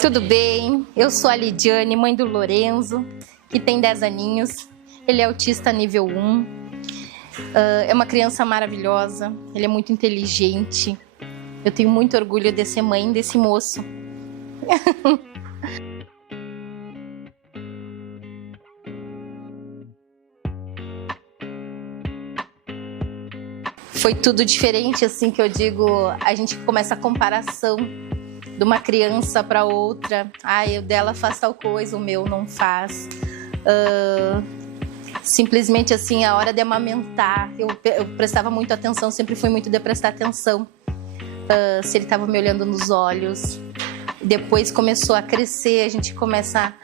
Tudo bem? Eu sou a Lidiane, mãe do Lorenzo, que tem 10 aninhos. Ele é autista nível 1. É uma criança maravilhosa, ele é muito inteligente. Eu tenho muito orgulho de ser mãe desse moço. Foi tudo diferente, assim, que eu digo, a gente começa a comparação de uma criança para outra. O dela faz tal coisa, o meu não faz. Simplesmente assim, a hora de amamentar, eu prestava muita atenção, sempre fui muito de prestar atenção. Se ele estava me olhando nos olhos. Depois começou a crescer, a gente começa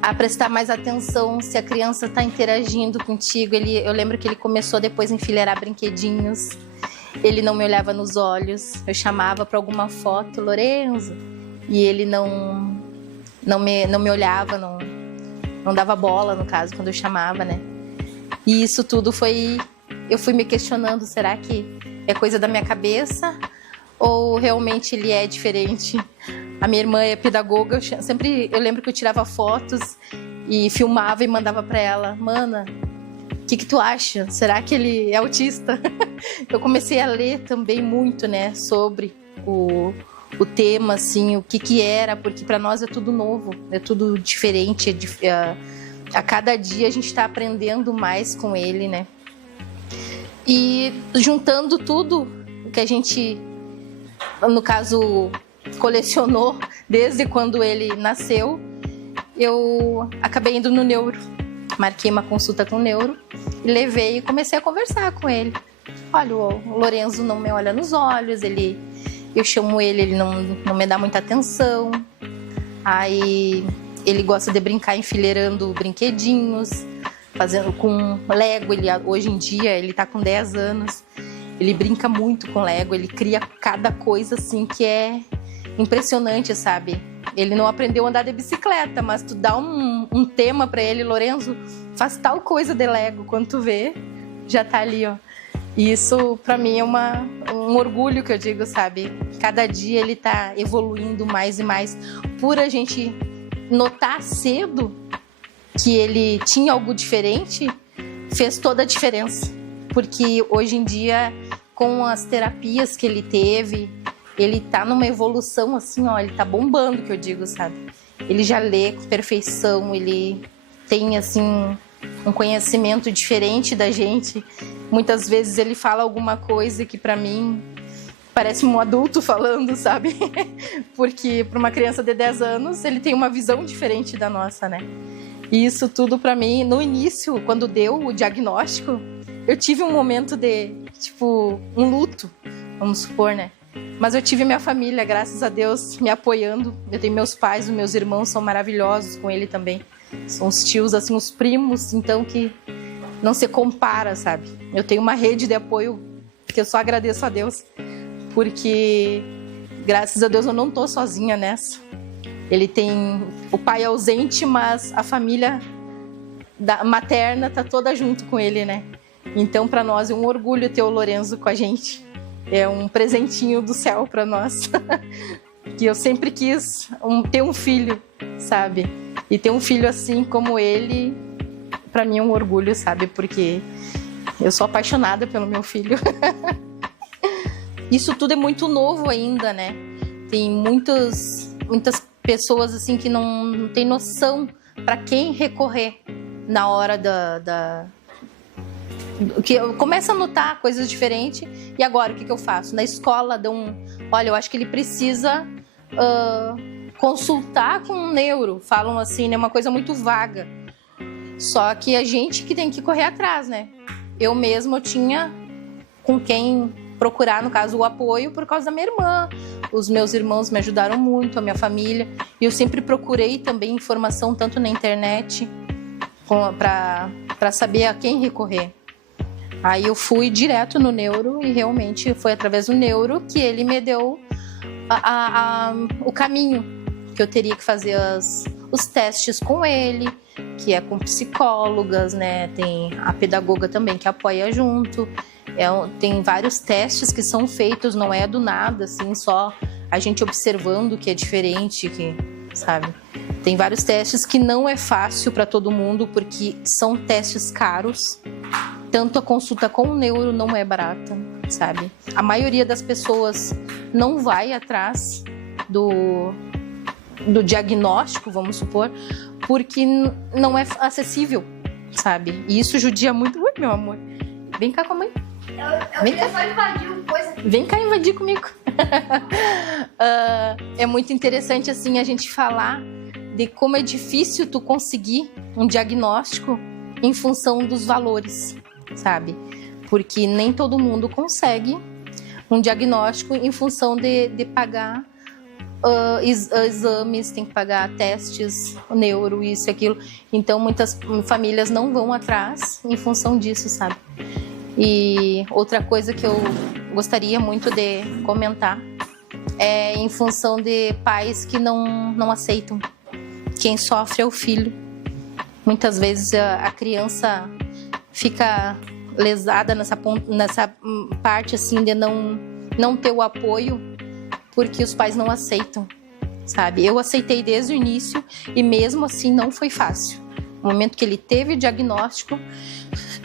a prestar mais atenção se a criança está interagindo contigo. Eu lembro que ele começou depois a enfileirar brinquedinhos. Ele não me olhava nos olhos. Eu chamava para alguma foto, Lorenzo, e ele não me olhava, não dava bola, no caso, quando eu chamava, né? E isso tudo eu fui me questionando, será que é coisa da minha cabeça ou realmente ele é diferente? A minha irmã é pedagoga, eu lembro que eu tirava fotos e filmava e mandava para ela. Mana, o que tu acha? Será que ele é autista? Eu comecei a ler também muito, né, sobre o tema, assim, o que era, porque para nós é tudo novo, é tudo diferente. A cada dia a gente está aprendendo mais com ele, né? E juntando tudo que a gente, no caso, colecionou desde quando ele nasceu, eu acabei indo no neuro. Marquei uma consulta com o neuro e levei e comecei a conversar com ele. Olha, o Lorenzo não me olha nos olhos, eu chamo ele não me dá muita atenção. Aí ele gosta de brincar enfileirando brinquedinhos, fazendo com Lego. Hoje em dia ele tá com 10 anos. Ele brinca muito com Lego, ele cria cada coisa assim que é impressionante, sabe? Ele não aprendeu a andar de bicicleta, mas tu dá um tema pra ele, Lorenzo, faz tal coisa de Lego, quando tu vê, já tá ali, ó. E isso pra mim é um orgulho que eu digo, sabe? Cada dia ele tá evoluindo mais e mais. Por a gente notar cedo que ele tinha algo diferente, fez toda a diferença. Porque hoje em dia, com as terapias que ele teve, ele tá numa evolução assim, ó, ele tá bombando, que eu digo, sabe? Ele já lê com perfeição, ele tem, assim, um conhecimento diferente da gente. Muitas vezes ele fala alguma coisa que pra mim parece um adulto falando, sabe? Porque para uma criança de 10 anos, ele tem uma visão diferente da nossa, né? E isso tudo pra mim, no início, quando deu o diagnóstico, eu tive um momento de, tipo, um luto, vamos supor, né? Mas eu tive minha família, graças a Deus, me apoiando. Eu tenho meus pais, os meus irmãos são maravilhosos com ele também. São os tios, assim, os primos, então, que não se compara, sabe? Eu tenho uma rede de apoio que eu só agradeço a Deus, porque, graças a Deus, eu não tô sozinha nessa. Ele tem o pai ausente, mas a família materna tá toda junto com ele, né? Então, para nós é um orgulho ter o Lorenzo com a gente. É um presentinho do céu para nós. Que eu sempre quis ter um filho, sabe? E ter um filho assim como ele, para mim é um orgulho, sabe? Porque eu sou apaixonada pelo meu filho. Isso tudo é muito novo ainda, né? Tem muitas pessoas assim que não tem noção para quem recorrer na hora que eu começo a notar coisas diferentes. E agora o que eu faço? Na escola olha, eu acho que ele precisa consultar com um neuro. Falam assim, né? Uma coisa muito vaga. Só que a gente que tem que correr atrás, né? Eu mesma tinha com quem procurar, no caso, o apoio por causa da minha irmã. Os meus irmãos me ajudaram muito, a minha família. E eu sempre procurei também informação, tanto na internet, para saber a quem recorrer. Aí eu fui direto no neuro e realmente foi através do neuro que ele me deu o caminho que eu teria que fazer os testes com ele, que é com psicólogas, né? Tem a pedagoga também que apoia junto. Tem vários testes que são feitos, não é do nada, assim, só a gente observando que é diferente, que, sabe? Tem vários testes que não é fácil para todo mundo, porque são testes caros. Tanto a consulta com o neuro não é barata, sabe? A maioria das pessoas não vai atrás do diagnóstico, vamos supor, porque não é acessível, sabe? E isso judia muito. Ui, meu amor, vem cá com a mãe. Eu queria só invadir uma coisa. Vem cá invadir comigo. É muito interessante, assim, a gente falar de como é difícil tu conseguir um diagnóstico em função dos valores, sabe? Porque nem todo mundo consegue um diagnóstico em função de pagar exames, tem que pagar testes, neuro, isso e aquilo. Então, muitas famílias não vão atrás em função disso, sabe? E outra coisa que eu gostaria muito de comentar é em função de pais que não aceitam. Quem sofre é o filho. Muitas vezes a criança fica lesada nessa parte assim de não ter o apoio porque os pais não aceitam, sabe? Eu aceitei desde o início e mesmo assim não foi fácil. No momento que ele teve o diagnóstico,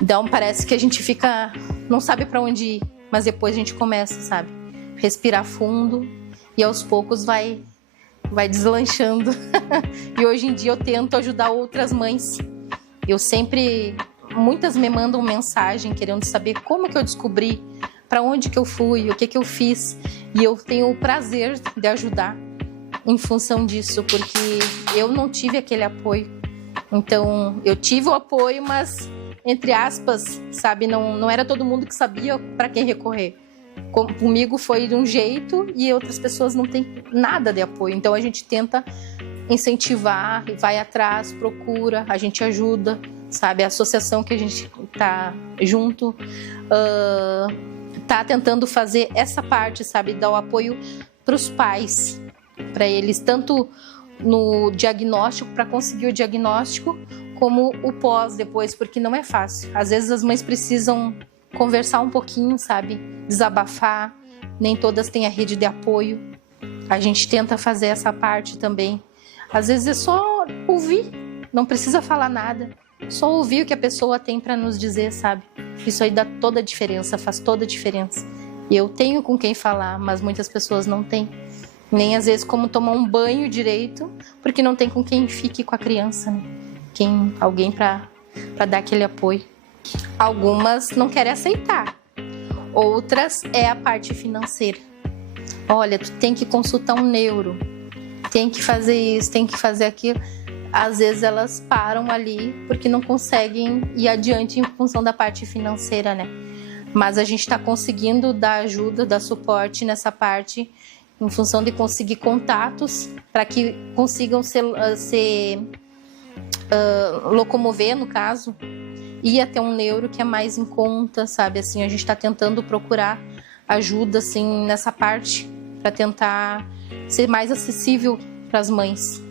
então parece que a gente fica, não sabe para onde ir, mas depois a gente começa, sabe? Respirar fundo e aos poucos vai deslanchando. E hoje em dia eu tento ajudar outras mães. Muitas me mandam mensagem querendo saber como que eu descobri, para onde que eu fui, o que eu fiz. E eu tenho o prazer de ajudar em função disso, porque eu não tive aquele apoio. Então, eu tive o apoio, mas, entre aspas, sabe, não era todo mundo que sabia para quem recorrer. Comigo foi de um jeito e outras pessoas não têm nada de apoio. Então, a gente tenta incentivar, vai atrás, procura, a gente ajuda, sabe? A associação que a gente tá junto tá tentando fazer essa parte, sabe? Dar o apoio para os pais, para eles, tanto no diagnóstico, para conseguir o diagnóstico, como o pós depois, porque não é fácil. Às vezes as mães precisam conversar um pouquinho, sabe? Desabafar, nem todas têm a rede de apoio. A gente tenta fazer essa parte também. Às vezes é só ouvir, não precisa falar nada. Só ouvir o que a pessoa tem para nos dizer, sabe? Isso aí dá toda a diferença, faz toda a diferença. E eu tenho com quem falar, mas muitas pessoas não têm. Nem às vezes como tomar um banho direito, porque não tem com quem fique com a criança, né? Alguém para dar aquele apoio. Algumas não querem aceitar. Outras é a parte financeira. Olha, tu tem que consultar um neuro, tem que fazer isso, tem que fazer aquilo. Às vezes elas param ali porque não conseguem ir adiante em função da parte financeira, né? Mas a gente está conseguindo dar ajuda, dar suporte nessa parte em função de conseguir contatos para que consigam se locomover, no caso, ir até um neuro que é mais em conta, sabe? Assim, a gente está tentando procurar ajuda assim, nessa parte para tentar ser mais acessível para as mães.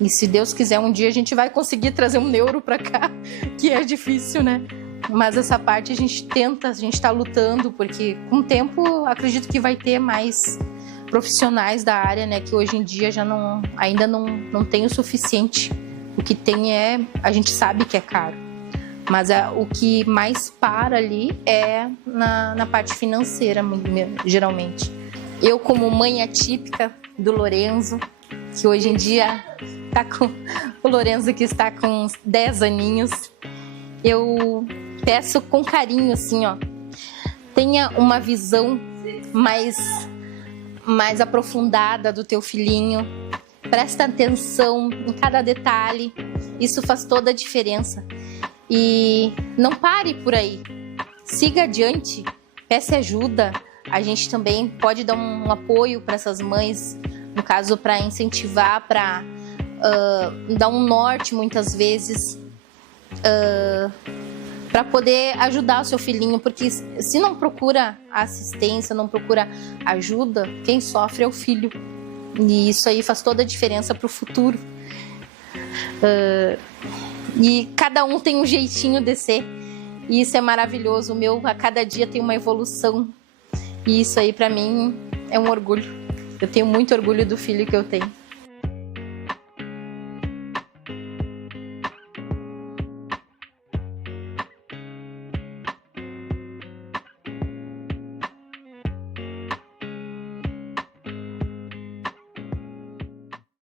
E se Deus quiser, um dia a gente vai conseguir trazer um neuro para cá, que é difícil, né? Mas essa parte a gente tenta, a gente está lutando, porque com o tempo acredito que vai ter mais profissionais da área, né? Que hoje em dia ainda não tem o suficiente. O que tem a gente sabe que é caro. Mas o que mais para ali é na parte financeira, geralmente. Eu, como mãe atípica do Lorenzo, que hoje em dia tá com o Lorenzo, que está com 10 aninhos, eu peço com carinho, assim, ó, tenha uma visão mais aprofundada do teu filhinho, presta atenção em cada detalhe, isso faz toda a diferença. E não pare por aí, siga adiante, peça ajuda. A gente também pode dar um apoio para essas mães, no caso, para incentivar, para dar um norte muitas vezes, para poder ajudar o seu filhinho, porque se não procura assistência, não procura ajuda, quem sofre é o filho. E isso aí faz toda a diferença para o futuro. E cada um tem um jeitinho de ser, e isso é maravilhoso. O meu, a cada dia tem uma evolução, e isso aí para mim é um orgulho. Eu tenho muito orgulho do filho que eu tenho.